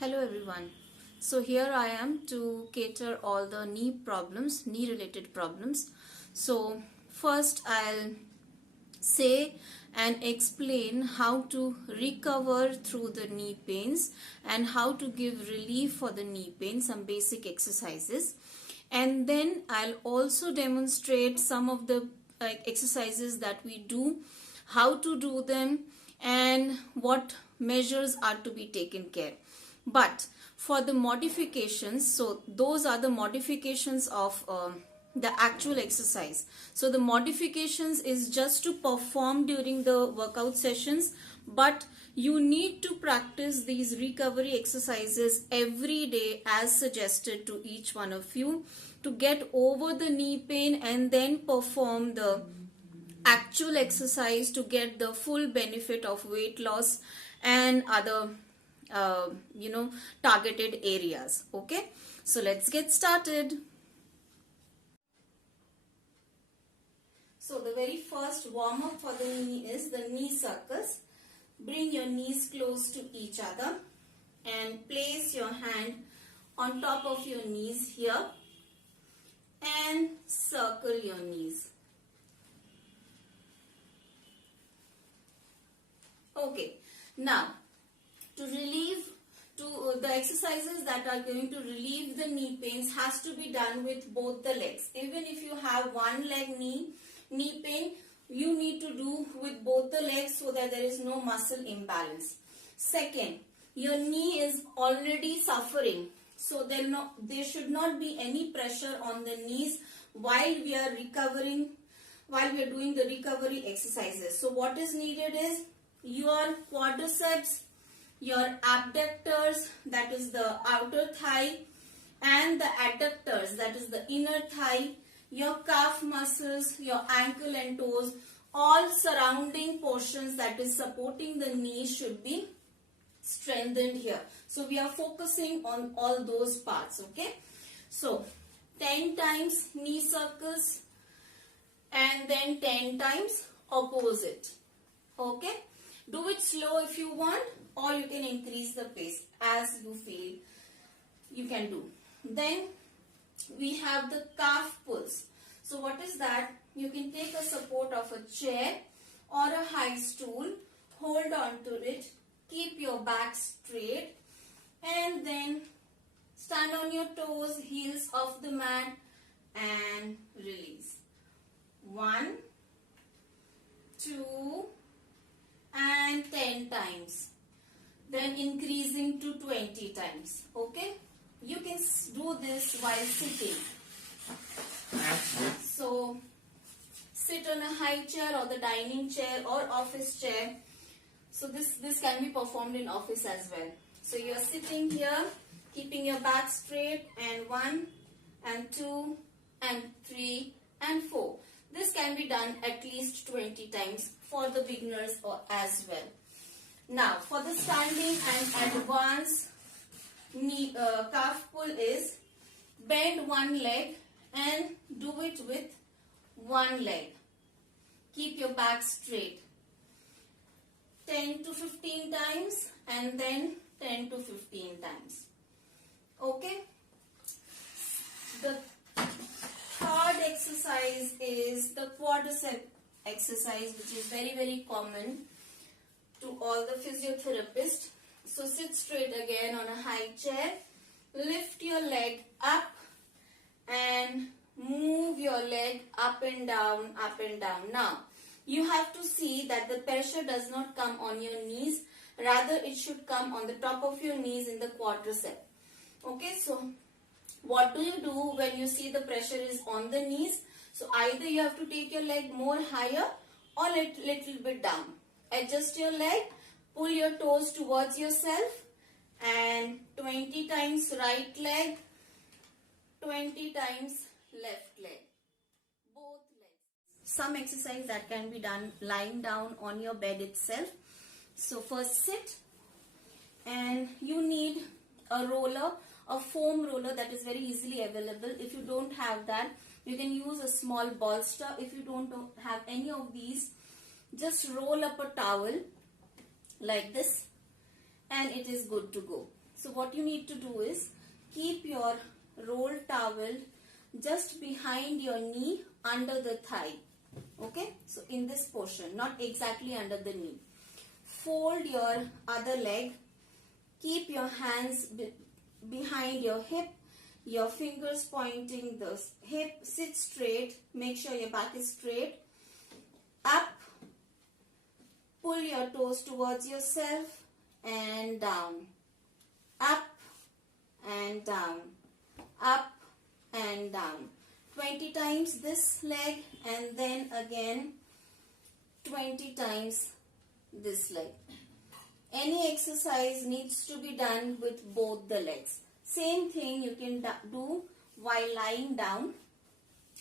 Hello everyone. So here I am to cater all the knee related problems. So first I'll say and explain how to recover through the knee pains and how to give relief for the knee pain, some basic exercises. And then I'll also demonstrate some of the exercises that we do, how to do them, and what measures are to be taken care. But for the modifications, so those are the modifications of the actual exercise. So the modifications is just to perform during the workout sessions, but you need to practice these recovery exercises every day as suggested to each one of you to get over the knee pain and then perform the actual exercise to get the full benefit of weight loss and other targeted areas. Okay, so let's get started. So the very first warm up for the knee is the knee circus. Bring your knees close to each other and place your hand on top of your knees here and circle your knees. Okay, now the exercises that are going to relieve the knee pains has to be done with both the legs. Even if you have one leg knee pain, you need to do with both the legs so that there is no muscle imbalance. Second, your knee is already suffering, so there should not be any pressure on the knees while we are doing the recovery exercises. So what is needed is your quadriceps, your abductors, that is the outer thigh, and the adductors, that is the inner thigh, your calf muscles, your ankle and toes, all surrounding portions that is supporting the knee should be strengthened here. So we are focusing on all those parts. Okay, so 10 times knee circles and then 10 times opposite. Okay, do it slow if you want, or you can increase the pace as you feel you can do. Then we have the calf pulls. So what is that? You can take a support of a chair or a high stool, hold on to it, keep your back straight, and then stand on your toes, heels off the mat, and release. 1, 2, and 10 times. Then increasing to 20 times. Okay, you can do this while sitting. So sit on a high chair or the dining chair or office chair. So this can be performed in office as well. So you are sitting here, keeping your back straight, and 1 and 2 and 3 and 4. This can be done at least 20 times for the beginners as well. Now for the standing and advanced knee calf pull is bend one leg and do it with one leg. Keep your back straight. 10 to 15 times and then 10 to 15 times. Okay. The third exercise is the quadricep exercise, which is very common to all the physiotherapists. So sit straight again on a high chair, lift your leg up and move your leg up and down, up and down. Now you have to see that the pressure does not come on your knees, rather it should come on the top of your knees in the quadricep. Okay, so what do you do when you see the pressure is on the knees? So either you have to take your leg more higher or little bit down. Adjust your leg, pull your toes towards yourself, and 20 times right leg, 20 times left leg. Both legs. Some exercise that can be done lying down on your bed itself. So first sit, and you need a roller, a foam roller that is very easily available. If you don't have that, you can use a small bolster. If you don't have any of these, just roll up a towel like this and it is good to go. So what you need to do is keep your roll towel just behind your knee under the thigh. Okay, so in this portion, not exactly under the knee. Fold your other leg. Keep your hands behind your hip, your fingers pointing the hip. Sit straight. Make sure your back is straight. Up. Pull your toes towards yourself and down. Up and down. Up and down. 20 times this leg and then again 20 times this leg. Any exercise needs to be done with both the legs. Same thing you can do while lying down.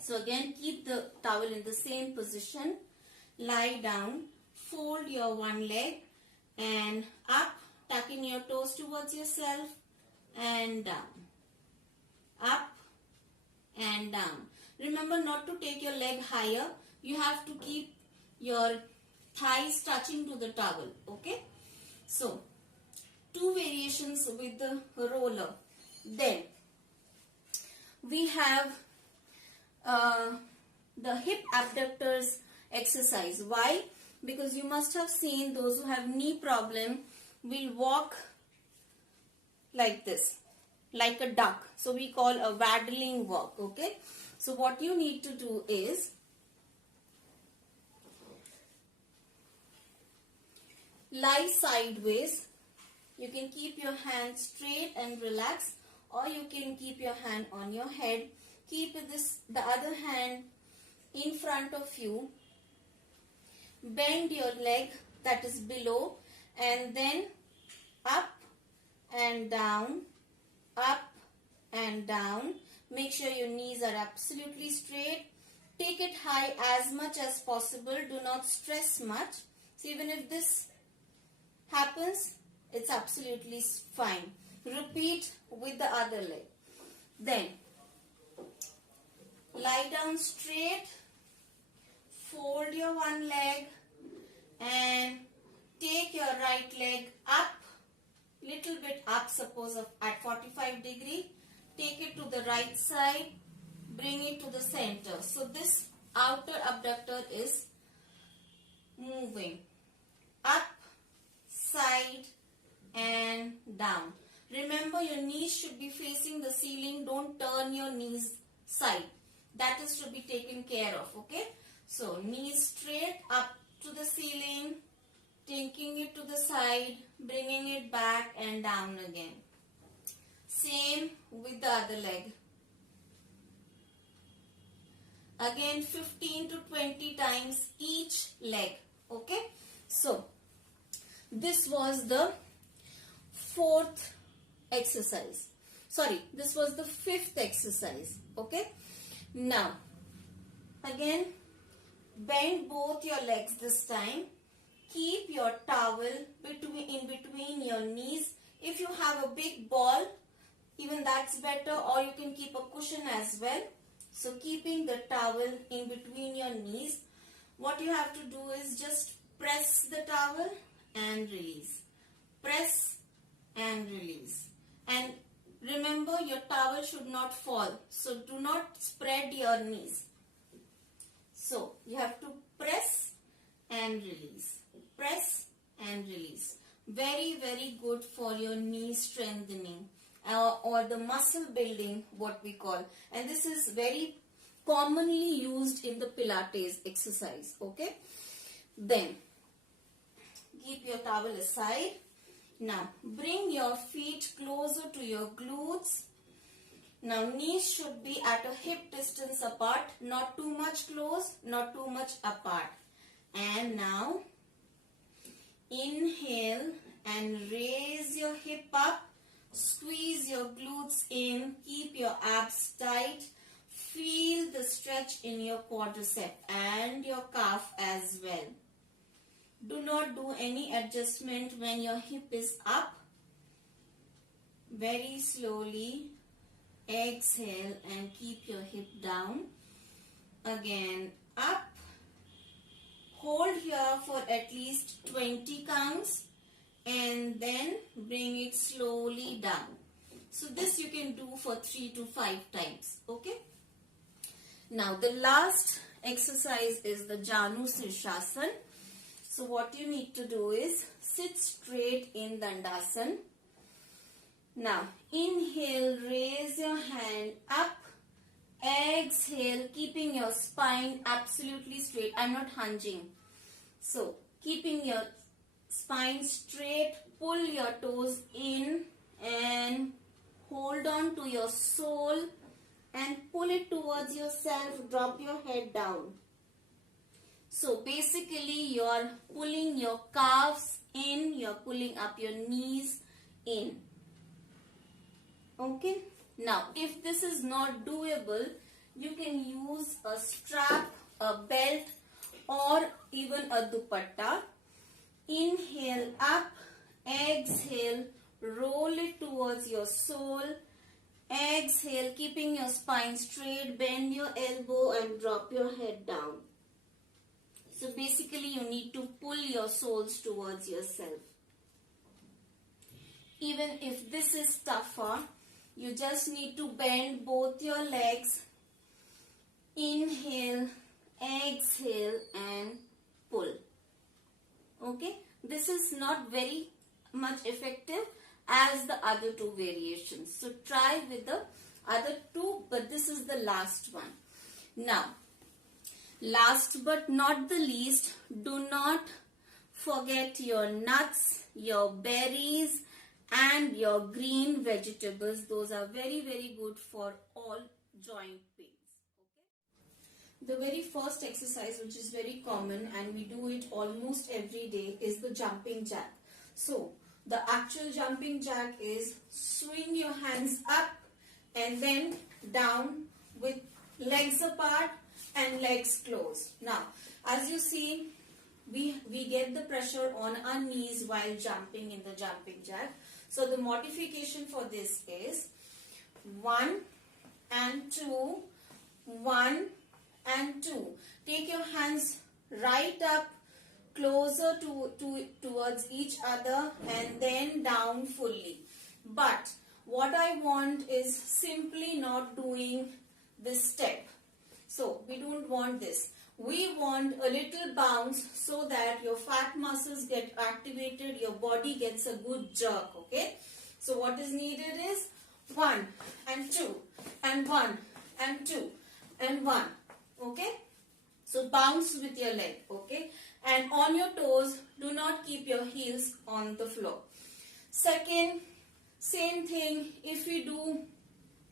So again, keep the towel in the same position. Lie down. Fold your one leg and up. Tuck in your toes towards yourself and down. Up and down. Remember not to take your leg higher. You have to keep your thighs touching to the towel. Okay. So, 2 variations with the roller. Then, we have the hip abductors exercise. Why? Because you must have seen those who have knee problem will walk like this, like a duck. So, we call a waddling walk. Okay. So, what you need to do is lie sideways. You can keep your hand straight and relax, or you can keep your hand on your head. Keep the other hand in front of you. Bend your leg that is below and then up and down, up and down. Make sure your knees are absolutely straight. Take it high as much as possible. Do not stress much. So even if this happens, it's absolutely fine. Repeat with the other leg. Then lie down straight, fold your one leg and take your right leg up, little bit up, suppose at 45 degree. Take it to the right side, bring it to the center. So this outer abductor is moving up, side and down. Remember your knees should be facing the ceiling. Don't turn your knees side. That is to be taken care of. Okay. So knees straight up to the ceiling, taking it to the side, bringing it back and down again. Same with the other leg. Again 15 to 20 times each leg. Okay. So this was the 4th exercise. Sorry, this was the 5th exercise. Okay. Now, again, bend both your legs this time. Keep your towel in between your knees. If you have a big ball, even that's better, or you can keep a cushion as well. So, keeping the towel in between your knees. What you have to do is just press the towel and release. Press and release. And remember, your towel should not fall. So do not spread your knees. So you have to press and release. Press and release. Very, very good for your knee strengthening or the muscle building, what we call. And this is very commonly used in the Pilates exercise. Okay. Then keep your towel aside. Now bring your feet closer to your glutes. Now knees should be at a hip distance apart, not too much close, not too much apart. And now inhale and raise your hip up. Squeeze your glutes in. Keep your abs tight. Feel the stretch in your quadricep and your calf as well. Do not do any adjustment when your hip is up. Very slowly exhale and keep your hip down. Again up. Hold here for at least 20 counts and then bring it slowly down. So this you can do for 3 to 5 times. Okay. Now the last exercise is the Janu Sirshasan. So what you need to do is sit straight in Dandasana. Now inhale, raise your hand up. Exhale, keeping your spine absolutely straight. I'm not hinging. So keeping your spine straight, pull your toes in and hold on to your sole and pull it towards yourself. Drop your head down. So basically you are pulling your calves in, you are pulling up your knees in. Okay. Now if this is not doable, you can use a strap, a belt or even a dupatta. Inhale up, exhale, roll it towards your sole. Exhale, keeping your spine straight, bend your elbow and drop your head down. So basically you need to pull your soles towards yourself. Even if this is tougher, you just need to bend both your legs. Inhale, exhale and pull. Okay, this is not very much effective as the other two variations. So try with the other two, but this is the last one. Now, last but not the least, do not forget your nuts, your berries and your green vegetables. Those are very, very good for all joint pains. The very first exercise, which is very common and we do it almost every day, is the jumping jack. So the actual jumping jack is swing your hands up and then down with legs apart and legs closed. Now as you see, we get the pressure on our knees while jumping in the jumping jack. So the modification for this is 1 and 2, 1 and 2. Take your hands right up, closer towards each other and then down fully. But what I want is simply not doing this step. So we don't want this. We want a little bounce so that your fat muscles get activated, your body gets a good jerk. Okay. So what is needed is 1 and 2 and 1 and 2 and 1. Okay. So bounce with your leg. Okay. And on your toes, do not keep your heels on the floor. Second, same thing if we do,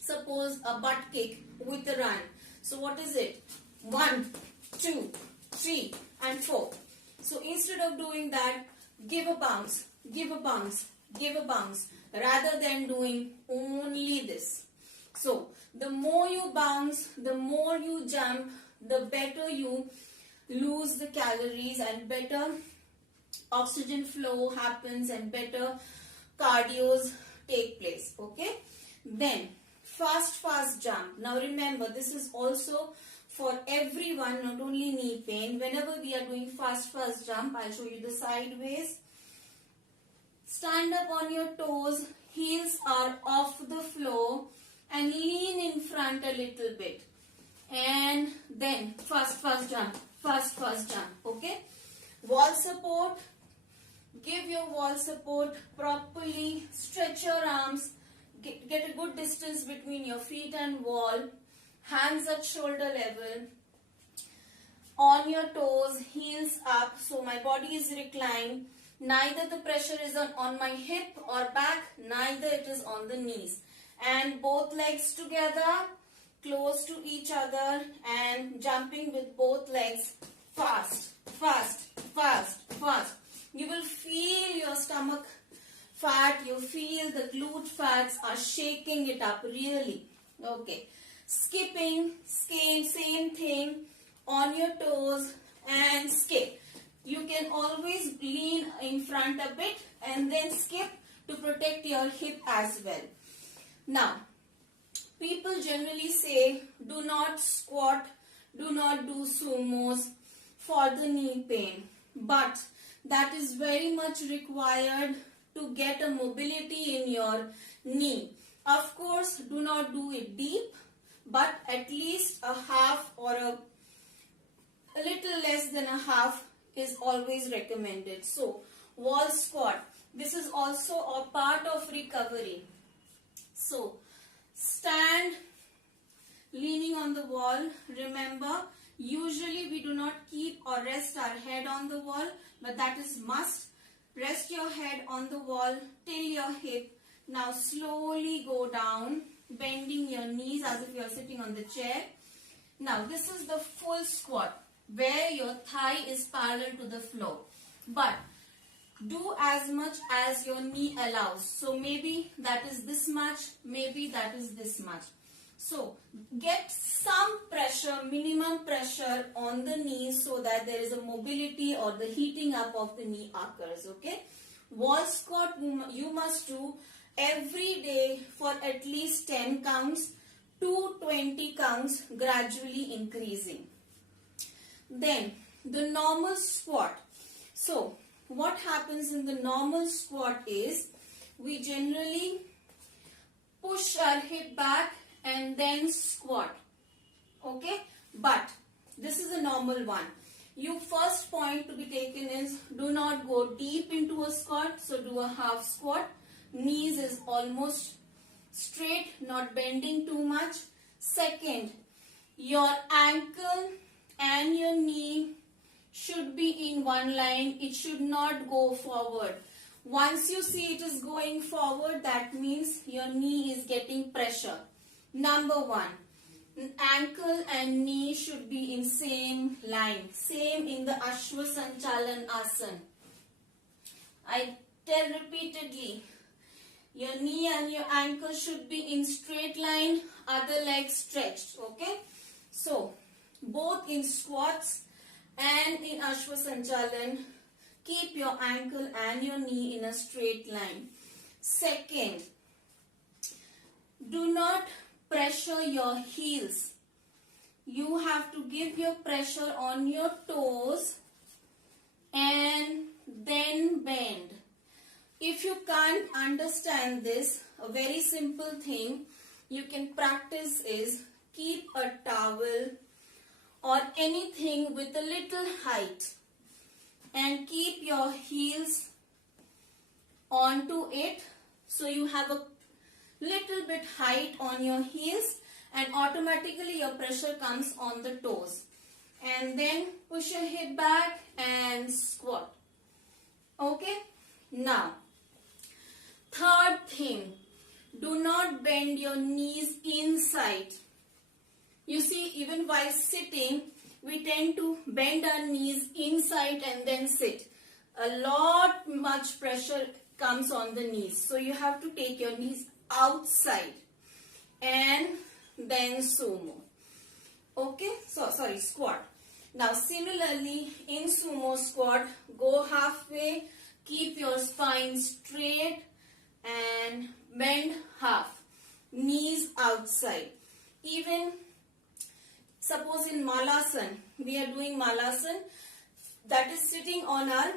suppose a butt kick with a run. So what is it? 1, 2, 3 and 4. So instead of doing that, give a bounce, give a bounce, give a bounce, rather than doing only this. So the more you bounce, the more you jump, the better you lose the calories and better oxygen flow happens and better cardios take place. Okay. Then fast jump. Now remember, this is also for everyone, not only knee pain. Whenever we are doing fast jump, I'll show you the sideways. Stand up on your toes, heels are off the floor and lean in front a little bit. And then fast jump, fast jump. Okay. Wall support. Give your wall support properly. Stretch your arms. Get a good distance between your feet and wall. Hands at shoulder level. On your toes, heels up. So my body is reclined. Neither the pressure is on my hip or back, neither it is on the knees. And both legs together, close to each other and jumping with both legs. Fast. You will feel your stomach fat, you feel the glute fats are shaking it up really. Okay. Skipping, same thing, on your toes and skip. You can always lean in front a bit and then skip to protect your hip as well. Now, people generally say do not squat, do not do sumos for the knee pain. But that is very much required to get a mobility in your knee. Of course, do not do it deep, but at least a half or a little less than a half is always recommended. So, wall squat. This is also a part of recovery. So, stand leaning on the wall. Remember, usually we do not keep or rest our head on the wall, but that is must. Rest your head on the wall till your hip. Now slowly go down, bending your knees as if you are sitting on the chair. Now this is the full squat, where your thigh is parallel to the floor. But do as much as your knee allows. So maybe that is this much, maybe that is this much. So get some pressure, minimum pressure on the knees so that there is a mobility or the heating up of the knee occurs. Okay. Wall squat you must do every day for at least 10 counts to 20 counts, gradually increasing. Then the normal squat. So what happens in the normal squat is we generally push our hip back and then squat. Okay, but this is a normal one. Your first point to be taken is do not go deep into a squat. So do a half squat. Knees is almost straight, not bending too much. Second, your ankle and your knee should be in one line. It should not go forward. Once you see it is going forward, that means your knee is getting pressure. Number one, ankle and knee should be in same line. Same in the Ashwa Sanchalan Asana. I tell repeatedly, your knee and your ankle should be in straight line, other leg stretched. Okay. So, both in squats and in Ashwa Sanchalan, keep your ankle and your knee in a straight line. Second, do not pressure your heels. You have to give your pressure on your toes and then bend. If you can't understand this, a very simple thing you can practice is keep a towel or anything with a little height and keep your heels onto it, so you have a little bit height on your heels and automatically your pressure comes on the toes. And then push your hip back and squat. Okay. Now, third thing, do not bend your knees inside. You see, even while sitting, we tend to bend our knees inside and then sit. A lot much pressure comes on the knees. So you have to take your knees outside and then sumo. Okay, so sorry, squat. Now similarly in sumo squat, go halfway, keep your spine straight and bend half, knees outside. Even suppose in Malasana, we are doing Malasana, that is sitting on our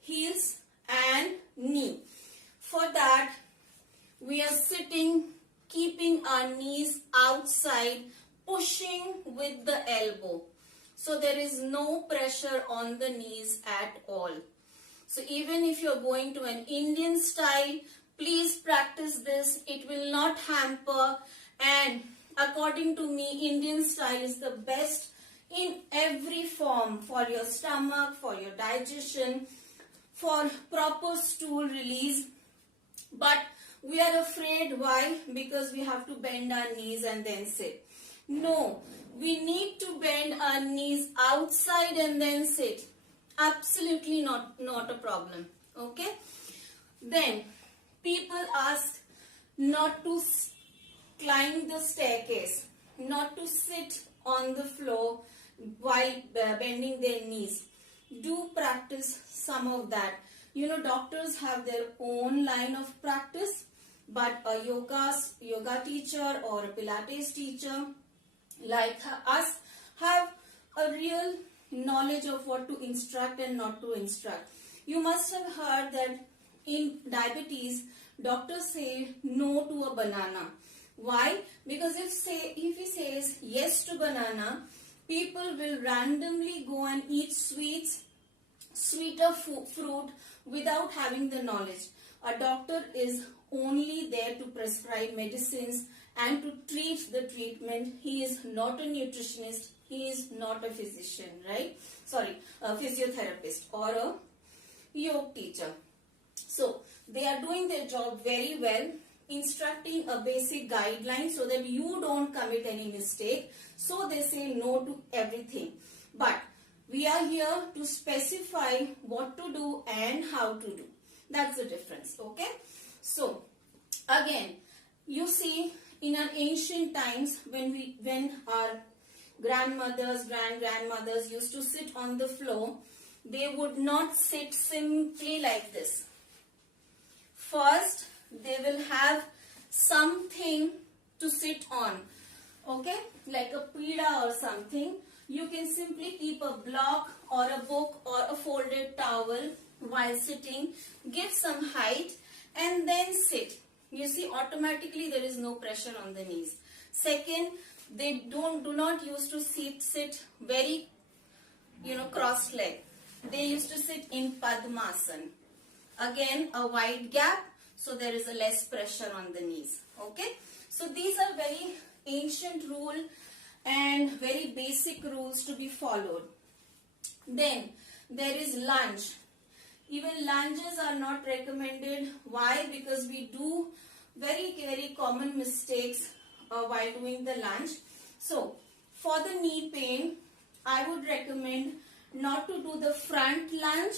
heels and knee. For that, we are sitting, keeping our knees outside, pushing with the elbow. So there is no pressure on the knees at all. So even if you are going to an Indian style, please practice this. It will not hamper, and according to me, Indian style is the best in every form, for your stomach, for your digestion, for proper stool release. But we are afraid. Why? Because we have to bend our knees and then sit. No, we need to bend our knees outside and then sit. Absolutely not a problem. Okay. Then people ask not to climb the staircase, not to sit on the floor while bending their knees. Do practice some of that. You know, doctors have their own line of practice, but a yoga teacher or a Pilates teacher like us have a real knowledge of what to instruct and not to instruct. You must have heard that in diabetes, doctors say no to a banana. Why? Because if he says yes to banana, people will randomly go and eat sweeter fruit without having the knowledge. A doctor is only there to prescribe medicines and to treat the treatment. He is not a nutritionist. He is not a physician, right? Sorry, a physiotherapist or a yoga teacher. So they are doing their job very well, instructing a basic guideline so that you don't commit any mistake. So they say no to everything. But we are here to specify what to do and how to do. That's the difference, okay? So again, you see, in our ancient times, when our grandmothers, grandmothers used to sit on the floor, they would not sit simply like this. First, they will have something to sit on, okay, like a pida or something. You can simply keep a block or a book or a folded towel while sitting, give some height and then sit. You see, automatically there is no pressure on the knees. Second, they do not used to sit very, crossed leg. They used to sit in Padmasana. Again, a wide gap, so there is a less pressure on the knees. Okay, so these are very ancient rule and very basic rules to be followed. Then there is lunge. Even lunges are not recommended. Why? Because we do very common mistakes while doing the lunge. So for the knee pain, I would recommend not to do the front lunge,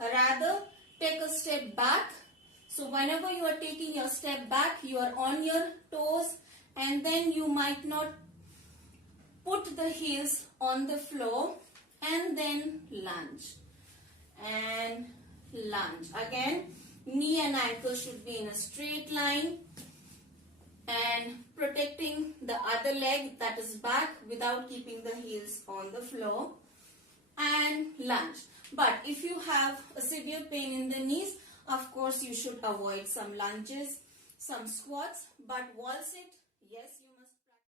rather take a step back. So whenever you are taking your step back, you are on your toes and then you might not put the heels on the floor and then lunge and lunge. Again, knee and ankle should be in a straight line and protecting the other leg, that is back, without keeping the heels on the floor, and lunge. But if you have a severe pain in the knees, of course you should avoid some lunges, some squats, but wall sit, yes.